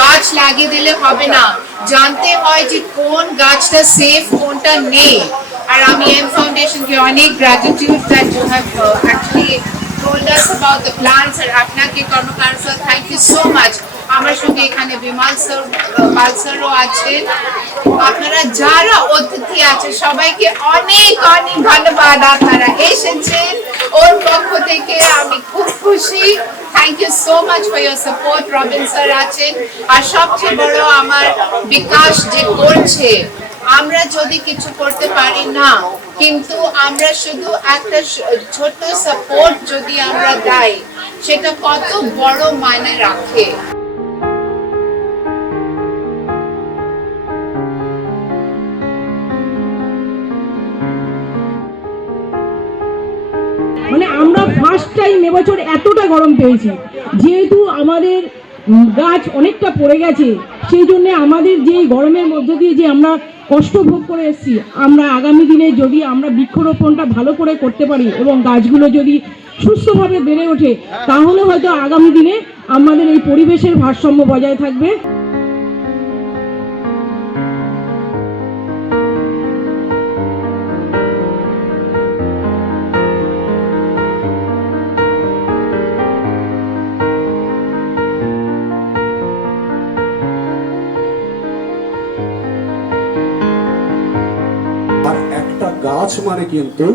গাছ লাগিয়ে দিলে হবে না, জানতে হয় যে কোন গাছটা সেফ কোনটা নেই। আর আমি এম ফাউন্ডেশনকে অনেক gratitude that you have actually told us about the plants আর আপনাকে Karmakar sir thank you so much. আমার সঙ্গে এখানে বিমল স্যার পাল স্যারও আছেন, আপনারা যারা অতিথি আছে সবাইকে অনেক অনেক ধন্যবাদ, আপনারা এসেছেন ওর পক্ষ থেকে আমি খুব খুশি। Thank you so much for your support. Robin sir আছেন, আর সবচেয়ে বড় আমার বিকাশ যে করছে, আমরা যদি কিছু করতে পারি না কিন্তু আমরা শুধু একটা ছোট সাপোর্ট যদি আমরা দেই সেটা কত বড় মানে রাখে। মানে আমরা ফার্স্ট টাইম এবছর এতটা গরম পেয়েছি, যেহেতু আমাদের গাছ অনেকটা পড়ে গেছে, সেই জন্য আমাদের যে গরমের মধ্য দিয়ে যে আমরা কষ্ট ভোগ করে এসেছি, আমরা আগামী দিনে যদি আমরা বৃক্ষরোপণটা ভালো করে করতে পারি এবং গাছগুলো যদি সুস্থভাবে বেড়ে ওঠে, তাহলে হয়তো আগামী দিনে আমাদের এই পরিবেশের ভারসাম্য বজায় থাকবে। আর একটা গাছ মানে কিন্তু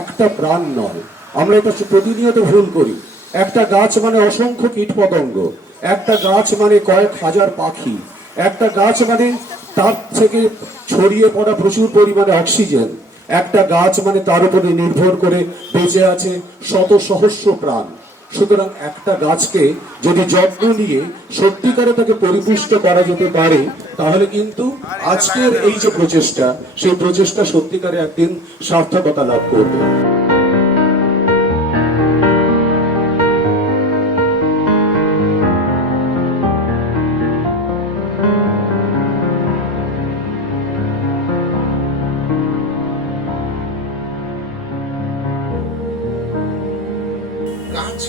একটা প্রাণ নয়, আমরা এটা প্রতিনিয়ত ভুল করি। একটা গাছ মানে অসংখ্য কীটপতঙ্গ, একটা গাছ মানে কয়েক হাজার পাখি, একটা গাছ মানে তার থেকে ছড়িয়ে পড়া প্রচুর পরিমাণে অক্সিজেন, একটা গাছ মানে তার উপরে নির্ভর করে বেঁচে আছে শত সহস্র প্রাণ। সুতরাং একটা গাছকে যদি যত্ন নিয়ে সত্যিকারে তাকে পরিপুষ্ট করা যেতে পারে, তাহলে কিন্তু আজকের এই যে প্রচেষ্টা, সেই প্রচেষ্টা সত্যিকারে একদিন সার্থকতা লাভ করবে। গাছ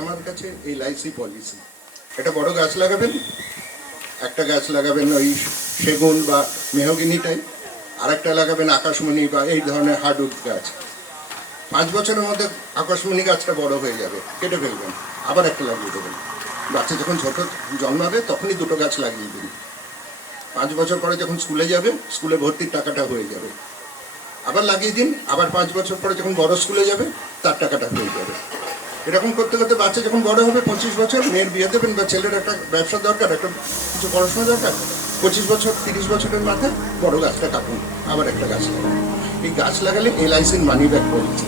আমার কাছে LIC পলিসি। একটা বড় গাছ লাগাবেন, একটা গাছ লাগাবেন ওই সেগুন বা মেহগিনি টাইপ, আর একটা লাগাবেন আকাশমণি বা এই ধরনের হার্ডউড গাছ। 5 বছরের মধ্যে আকাশমণি গাছটা বড় হয়ে যাবে, কেটে ফেলবেন, আবার একটা লাগিয়ে দেবেন। বাচ্চা যখন ছোট জন্মাবে তখনই 2টো গাছ লাগিয়ে দিন। 5 বছর পরে যখন স্কুলে যাবে, স্কুলে ভর্তির টাকাটা হয়ে যাবে, আবার লাগিয়ে দিন। আবার 5 বছর পরে যখন বড় স্কুলে যাবে তার টাকাটা হয়ে যাবে। এরকম করতে করতে বাচ্চা যখন বড় হবে, 25 বছর, মেয়ের বিয়ে দেবেন বা ছেলের একটা ব্যবসা দরকার, একটা কিছু পড়াশোনা দরকার, 25 বছর 30 বছরের মাথায় বড় গাছটা কাটুন, আবার একটা গাছ লাগান। এই গাছ লাগালে LICর মানি ব্যাক পলিসি।